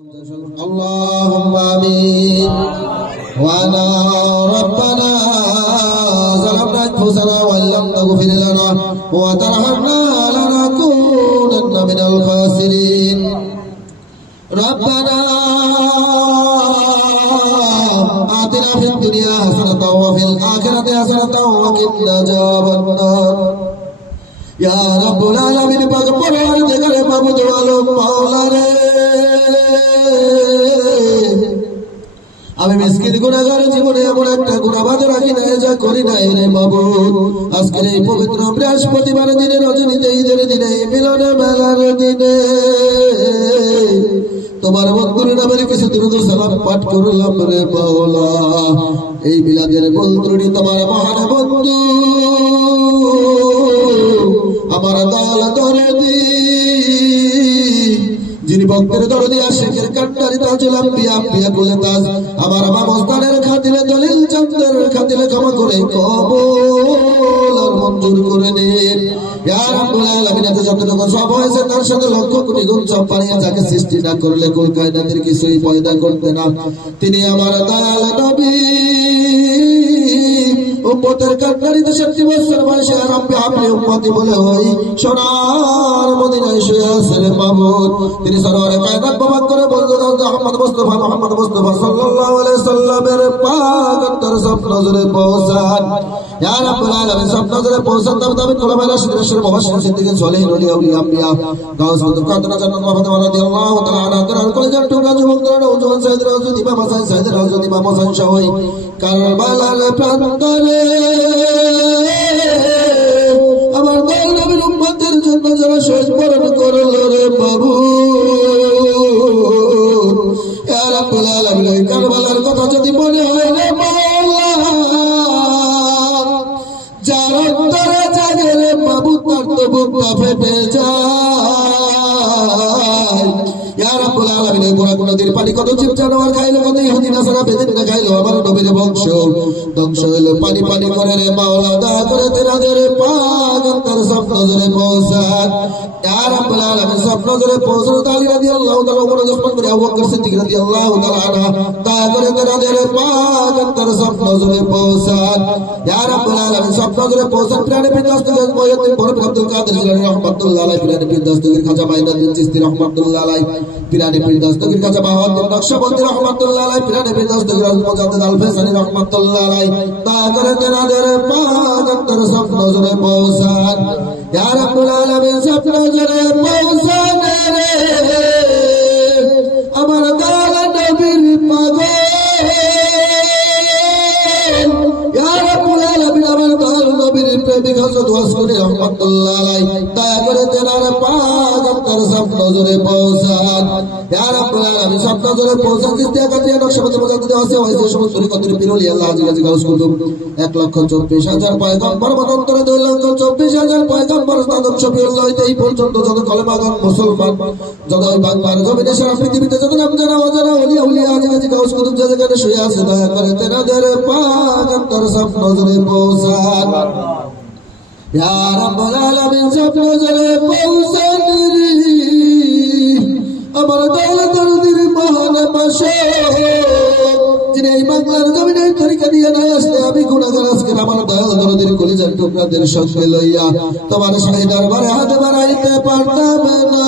اللهم آمين. وأنا ربنا ظلمنا أنفسنا وإن لم تغفر لنا وترحمنا لنكونن من الخاسرين. ربنا آتنا في الدنيا حسنة وفي الآخرة حسنة وقنا عذاب النار. يا رب العالمين পাক পরওয়ারদিগারে মাবুদ আলম মাওলা রে, আমি মিসকিন গুনাহগার জীবনে এমন একটা গুনাহ বাদ রাখি না যা করি নাই রে মাবুদ। আজকের এই পবিত্র বৃহস্পতিবার দিনে, রজনীতে, ঈদের দিনে, মিলন মেলার দিনে তোমার বন্ধুর নামের কিছু দুরূদ সালাম পাঠ করলাম রে মাওলা। এই মিলাদের বন্ধুটি তোমার মহান বন্ধু আমার দয়াল দরদি, যিনি ভক্তের দরদি আশিকের কান্ডারি তাজুল আম্বিয়া আম্বিয়া কুল তাজ, আমার মামস্তানের খাতিরে দলিল চন্দ্রের খাতিরে ক্ষমা করে কবুল আর মঞ্জুর করে নিন। ইয়া রাব্বুল আলামিন, যতটুকু সব হয়েছে তার সাথে লক্ষ কোটি গুণ সব পানিয়ে যাকে সৃষ্টি না করলে কুল কায়নাতের কিছুই পয়দা করতে না, তিনি আমার দয়াল নবী উম্মতের কান্ডারি 63 বছর বয়সে রব্বি আপনি উম্মতি বলে হই সোনার মদিনায় শুয়ে আছেন মাবুদ। তিনি সরওয়ারে কায়নাত বাবাক করে বলতে মুহাম্মদ মুস্তাফা সাল্লাল্লাহু আলাইহি সাল্লামের পাক অন্তর সব নজরে পৌঁছান। ইয়া রাব্বুল আলামিন, সব নজরে পৌঁছান। দাবি খোলাফায়ে রাশিদিন মুবাশশিরিন সিদ্দিকিন সলিহিন ওলিয়া আম্বিয়া গাউস মুদুর কাদনা জান্নাত মাহমুদ রাদিয়াল্লাহু তাআলা আনহু তাআলা কলেজের টুকরা যুবকরা নওজোয়ান সাইয়েদ রাজুদ ইমাম হাসান সাইয়েদ রাজুদ ইমাম হাসান শাহী কারবালার প্রান্তরে আমার দয়াল নবীর উম্মতের জন্য যারা শহীদ বরণ করল রে বাবু, ইয়া রাব্বুল আলামিন, ওই কারবালার কথা যদি মনে হয় রে মাওলা, যার অন্তরে জাগে রে বাবু তার তো বুকটা ফেটে যায়। ইয়া রাব্বুল আলামিন, এই বড় নদীর পানি কত জীব জানোয়ার খাইলো, কত ইহুদি নাসারা বেদিনরা খাইলো, আমার নবীর বংশ ধ্বংস হইলো পানি পানি করে রে মাওলা। দয়া করে তেনাদের পাক অন্তর সব নজরে পৌঁছান। ইয়া রাব্বুল আলামিন, সব নজরে পৌঁছান। আলী রাদিয়াল্লাহু তাআলা, ওমর ওসমান গনি, আবু বকর সিদ্দিক রাদিয়াল্লাহু তাআলা আনহু, দয়া করে তেনাদের পাক অন্তর সব নজরে পৌঁছান। ইয়া রাব্বুল আলামিন, সব নজরে পৌঁছান। প্রাণে বিদাস্তির মহিউদ্দিন বড় আব্দুল কাদের জিলানী রাহমাতুল্লাহ আলাইহি, প্রাণে বিদাস্তির খাজা মাইনুদ্দিন চিশতি রাহমাতুল্লাহ আলাইহি, পিরানি বিদাস্তির খাজা বাহাউদ্দিন নকশবন্দি রাহমাতুল্লাহ আলাইহি, পিরানি বিদাস্তির মুজাদ্দিদ আল ফয়সালী রাহমাতুল্লাহ আলাইহি, দয়া করে তেনাদের পাক অন্তর সব নজরে পৌঁছান। ইয়া রাব্বুল আলামিন, সব নজরে পৌঁছান রে আমার দয়াল নবীর পাগল। ইয়া রাব্বুল আলামিন, আমার দয়াল নবীর প্রেমিক হযরত ওয়াসফুনি রাহমাতুল্লাহ আলাইহি, দয়া করে তেনার পাক অন্তর সব নজরে পৌঁছান। ইয়া রাব্বুল আলামিন, সব নজরে পৌঁছান। কিস্তিয়া কাটিয়া নকশবন্দি মুজাদ্দিদ ওয়াসি ওয়াইসি সমস্ত তরিকতের পীরুল আল্লাহ আজিজ গাউস কুতুব 1,24,000 পয়গম্বর মতান্তরে 2,24,000 পয়গম্বর সাদক শফিউল্লাহ হইতে এই পর্যন্ত যত কলেমাগান মুসলমান, যত বাংলার জমিনে সারা পৃথিবীতে যত নাম জানা অজানা ওলিয়া উলিয়া আজিজ গাউস কুতুব যে যেখানে শুয়ে আছে, দয়া করে তেনাদের পাক অন্তর সব নজরে পৌঁছান। ইয়া রাব্বুল আলামিন, সব নজরে পৌঁছান রে আমার দয়াল দরদির মহান পাশে, যিনি এই বাংলার জমিনে তরিকা নিয়ে নাই আসলে আমি গুনাহগার। আজকে আমার দয়াল দরদির কলিজার টুকরাদের সঙ্গে লইয়া তোমার শাহী দরবারে হাত বাড়াইতে পারতাম না।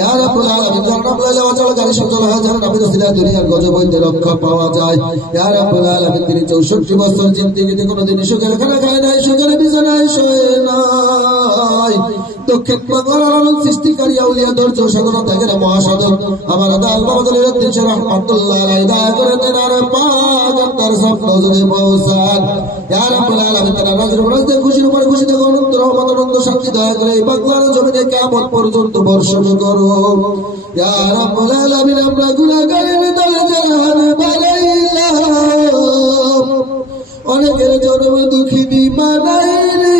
ইয়া রাব্বুল আলামিন, যার নাম লইলে অচল গাড়ি সচল হয়, যার নামের উসিলায় দুনিয়ার গজব হইতে রক্ষা পাওয়া যায়। ইয়া রাব্বুল আলামিন, তিনি 64 বছর জিন্দেগিতে কোনোদিন সুখের খানা খায় নাই, সুখের বিছানায় শোয়ে নাই। দক্ষিণ বাংলার আলোক সৃষ্টিকারী আউলিয়া ধৈর্য সাধনা ত্যাগের মহাসাধক আমার দয়াল বাবা দলিলউদ্দিন শাহ রাহমাতুল্লাহ আলাইহি, দয়া করে তেনার পাক অন্তর সব নজরে পৌঁছান। ইয়া রাব্বুল আলামিন, তেনার নজরে পৌঁছতে খুশির উপরে খুশি থেকে অনন্ত রহমত অনন্ত শান্তি দয়া করে এই বাংলার জমিনে কিয়ামত পর্যন্ত বর্ষণ করো। ইয়া রাব্বুল আলামিন, আমরা গুনাহগারের দলে যারা বানাইলাম, অনেকের জন্ম দুঃখিনী বানাইলি,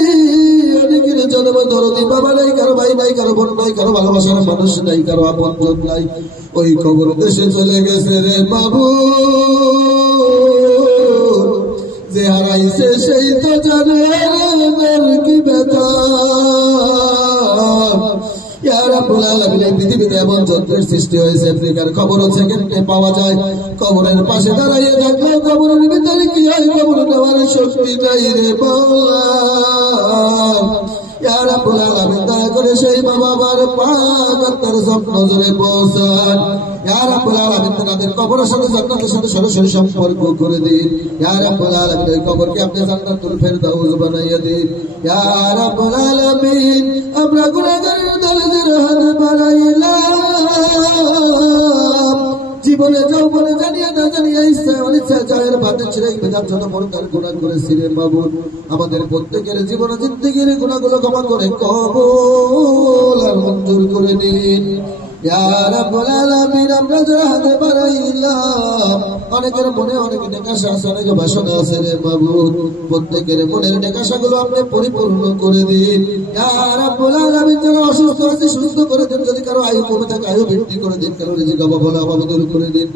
অনেকের জন্ম দরদি বাবা নাই, কারো ভাই নাই, কারো বোন নাই, কারো ভালোবাসার মানুষ নাই, কারো আপনজন নাই, ওই খবর দেশে চলে গেছে রে বাবু। যে হারাইছে সেই তো জানে কি ব্যথা। ইয়া রাব্বুল আলামিন, এই পৃথিবীতে এমন যন্ত্রের সৃষ্টি হয়েছে আফ্রিকার খবরও সেকেন্ডে পাওয়া যায়। কবরের পাশে দাঁড়াইয়ে থাকলেও কবরের ভিতরে কি হয় খবর নেওয়ার শক্তি নাই রে মাওলা। ইয়া রাব্বুল আলামিন, দয়া করে সেই মা বাবার পাক তার স্বপ্ন জোরে পৌঁছান। ইয়া রাব্বুল আলামিন, তাদের কবরের সাথে জান্নাতের সাথে সরাসরি সম্পর্ক করে দিন। ইয়া রাব্বুল আলামিন, এই কবরকে আপনি জান্নাতুল ফেরদাউস বানাইয়া দিন। ইয়া রাব্বুল আলামিন, আমরা গুনাহগারের দরজার হাত বাড়াইলাম, জীবনে যৌবনে জানিয়া না জানিয়া ইচ্ছা অনিচ্ছা জায়ের বাতে ছেড়ে বেদাত যত প্রকার গুনাহ করেছি রে মাবুদ, আমাদের প্রত্যেকের জীবনে জিন্দেগির গুনাহগুলো ক্ষমা করে কবুল আর মঞ্জুর করে নিন। ইয়া রাব্বুল আলামিন, আমরা যারা হাতে বাড়াইলাম, অনেকের মনে অনেক নেকাশা আছে, অনেক বাসনা আছে রে মাবুদ, প্রত্যেকের মনের নেকাশাগুলো আপনি পরিপূর্ণ করে দিন। ইয়া রাব্বুল আলামিন, যারা অসুস্থ আছে সুস্থ করে দিন, যদি কারো আয়ু কমে থাকে আয়ু বৃদ্ধি করে দিন, কারো রিজিক অভাব হলে অভাব দূর করে দিন।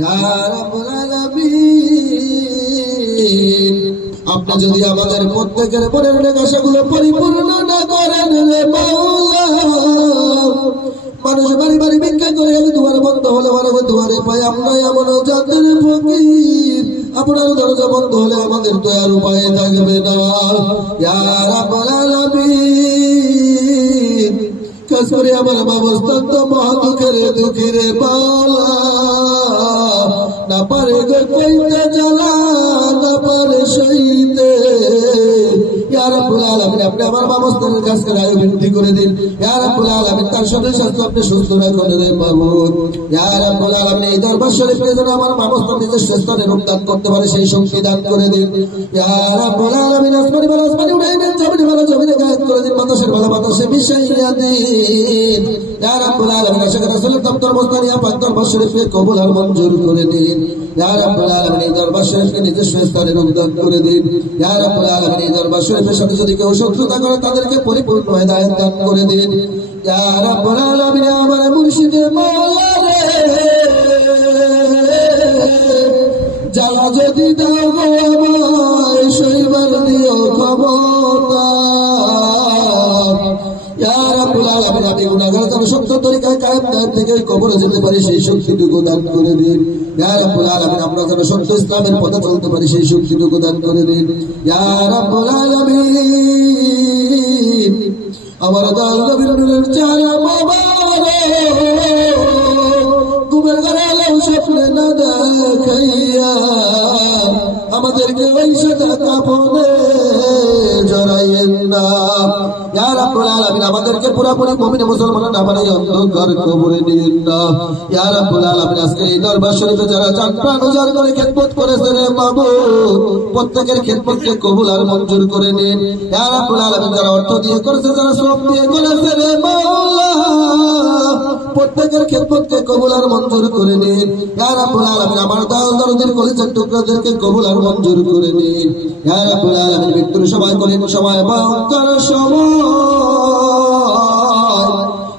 ইয়া রাব্বুল আলামিন, আপনি যদি আমাদের প্রত্যেকের মনের নেকাশাগুলো পরিপূর্ণ না করেন রে মাওলা, মানুষ বাড়ি বাড়ি ভিক্ষা করে দুয়ারে বন্ধ হলে দুয়ারে পাই, আমরা এমন জাতের ফকির, আপনার দরজা বন্ধ হলে আমাদের তো আর উপায় থাকবে না। ইয়া রাব্বুল আলামিন, কাজ করে আমার অবস্থান্ত মহা দুঃখের মাওলা, না পারে গো কইতে জ্বালা, না পারে সইতে। ইয়া রাব্বুল আলামিন, আপনি আমার বামস্তানের কাজ করে আয়ু বৃদ্ধি করে দিন। ইয়া রাব্বুল আলামিন, তার শরীর স্বাস্থ্য আপনি সুস্থ রাখুন রে মাবুদ। ইয়া রাব্বুল আলামিন, এই দরবার শরীফে যেন আমার বামস্তান নিজস্ব স্থানে রূপদান করতে পারে সেই শক্তি দান করে দিন। ইয়া রাব্বুল আলামিন, আসমানি ভালো আসমানি উড়াই দিন, জমিনে ভালো জমিনে গায়েব করে দিন, বাতাসের ভালো বাতাসে মিশাইয়া দিন। ইয়া রাব্বুল আলামিন, আশিক রাসূলের দপ্তর মস্তানিয়া পাক দরবার শরীফে কবুল আর মঞ্জুর করে দিন। ইয়া রাব্বুল আলামিন, এই দরবার শরীফকে নিজস্ব স্থানে রূপদান করে দিন। ইয়া রাব্বুল আলামিন, এই দরবার শরীফের সাথে যদি কেউ শত্রুতা করে তাদেরকে পরিপূর্ণ হেদায়েত দান করে দিন। ইয়া রাব্বুল আলামিন, আমার মুর্শিদে মাওলা রে, জ্বালা যদি দাও গো আমায় সইবার দিও খবরদার। ইয়া রাব্বুল আলামিন, আমি গুনাহগার যেন সত্য তরিকায় কায়েম দাঁড় থেকে কবরে যেতে পারি সেই শক্তিটুকু দান করে দিন। ইয়া রাব্বুল আলামিন, আমরা যেন সত্য ইসলামের পথে চলতে পারি সেই শক্তিটুকু দান করে দিন। ইয়া রাব্বুল আলামিন, আমার দয়াল নবীর নূরের চেহারা মোবারক ঘুমের ঘরে আলো স্বপ্নে না দেখাইয়া আমাদেরকে ওই সাদা কাফনে জড়াইয়েন না। ইয়া রাব্বুল আলামিন, আমাদেরকে পুরোপুরি মুমিন মুসলমান না বানাই অন্ধকার কবরে নিন না। ইয়া রাব্বুল আলামিন, আজকে এই দরবার শরীফে যারা জান প্রাণ উজাড় করে খেদমত করেছে রে মাবুদ, প্রত্যেকের খেদমতকে কবুল আর মঞ্জুর করে নিন। ইয়া রাব্বুল আলামিন, যারা অর্থ দিয়ে করেছে, যারা শ্রম দিয়ে করেছে রে মাওলা, প্রত্যেকের খেদমতকে কবুল আর মঞ্জুর করে নিন। ইয়া রাব্বুল আলামিন, আমার দয়াল দরদের কলিজার টুকরাদেরকে কবুল আর মঞ্জুর করে নিন। ইয়া রাব্বুল আলামিন, মৃত্যুর সময় কঠিন সময় ভয়ঙ্কর সময়,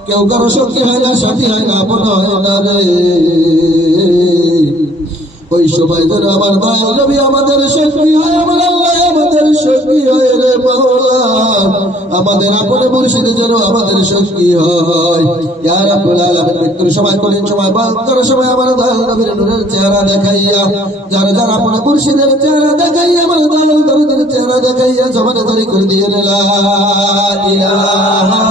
কেউ কারো সঙ্গী হয় না, সাথী হয় না, আপন হয় না রে, ওই সময় যেন আমার দয়াল নবী আমাদের সঙ্গী হয়, আমার আল্লাহ আমাদের সঙ্গী হয় রে মাওলা, আমাদের আপন মুর্শিদ যেন আমাদের সঙ্গী হয়। ইয়া রাব্বুল আলামিন, মৃত্যুর সময় কঠিন সময় ভয়ঙ্কর সময় আমার দয়াল নবীর নূরের চেহারা দেখাইয়া, যারা যারা আপন মুর্শিদের চেহারা দেখাইয়া, আমার দয়াল নবীর চেহারা দেখাইয়া জমানে ধরে করে দিয়ে লা ইলাহা